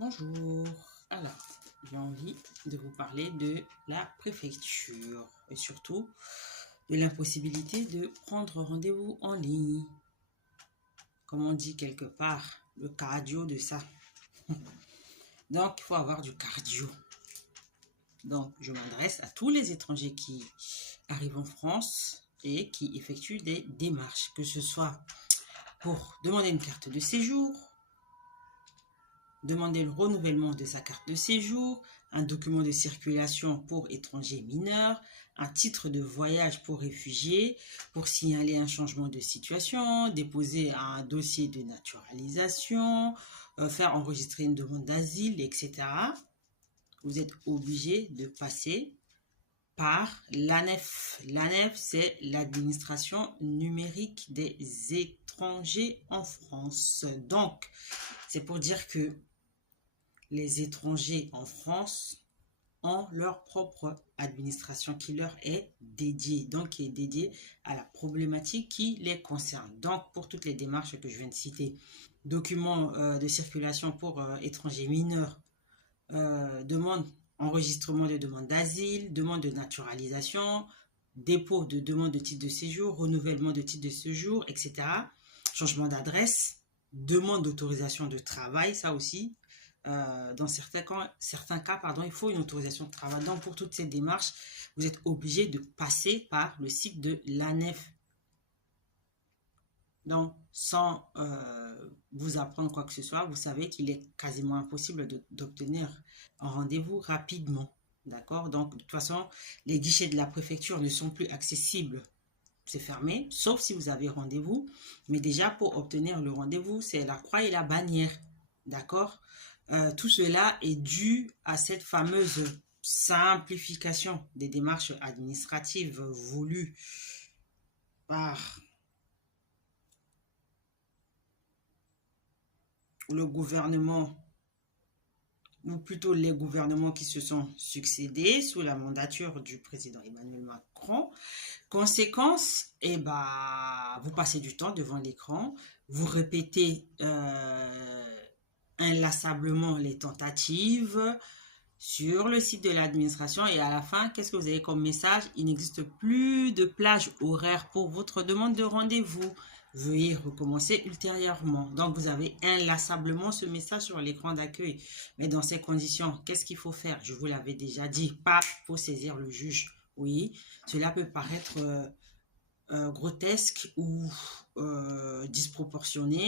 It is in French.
Bonjour, alors j'ai envie de vous parler de la préfecture et surtout de l'impossibilité de prendre rendez-vous en ligne. Comme on dit quelque part, le cardio de ça. Donc il faut avoir du cardio. Donc je m'adresse à tous les étrangers qui arrivent en France et qui effectuent des démarches, que ce soit pour demander une carte de séjour, demander le renouvellement de sa carte de séjour, un document de circulation pour étrangers mineurs, un titre de voyage pour réfugiés, pour signaler un changement de situation, déposer un dossier de naturalisation, faire enregistrer une demande d'asile, etc. Vous êtes obligé de passer par l'ANEF. L'ANEF, c'est l'administration numérique des étrangers en France. Donc, c'est pour dire que les étrangers en France ont leur propre administration qui leur est dédiée, donc qui est dédiée à la problématique qui les concerne. Donc, pour toutes les démarches que je viens de citer, documents de circulation pour étrangers mineurs, enregistrement de demande d'asile, demande de naturalisation, dépôt de demande de titre de séjour, renouvellement de titre de séjour, etc. Changement d'adresse, demande d'autorisation de travail, ça aussi. Dans certains cas, il faut une autorisation de travail. Donc, pour toutes ces démarches, vous êtes obligé de passer par le site de l'ANEF. Donc, sans vous apprendre quoi que ce soit, vous savez qu'il est quasiment impossible d'obtenir un rendez-vous rapidement. D'accord? Donc, de toute façon, les guichets de la préfecture ne sont plus accessibles. C'est fermé, sauf si vous avez rendez-vous. Mais déjà, pour obtenir le rendez-vous, c'est la croix et la bannière. D'accord? Tout cela est dû à cette fameuse simplification des démarches administratives voulues par le gouvernement, ou plutôt les gouvernements qui se sont succédés sous la mandature du président Emmanuel Macron. Conséquence, vous passez du temps devant l'écran, vous répétez inlassablement les tentatives sur le site de l'administration et à la fin, qu'est-ce que vous avez comme message? Il n'existe plus de plage horaire pour votre demande de rendez-vous. Veuillez recommencer ultérieurement. Donc, vous avez inlassablement ce message sur l'écran d'accueil. Mais dans ces conditions, qu'est-ce qu'il faut faire? Je vous l'avais déjà dit, il faut saisir le juge. Oui, cela peut paraître grotesque ou disproportionné.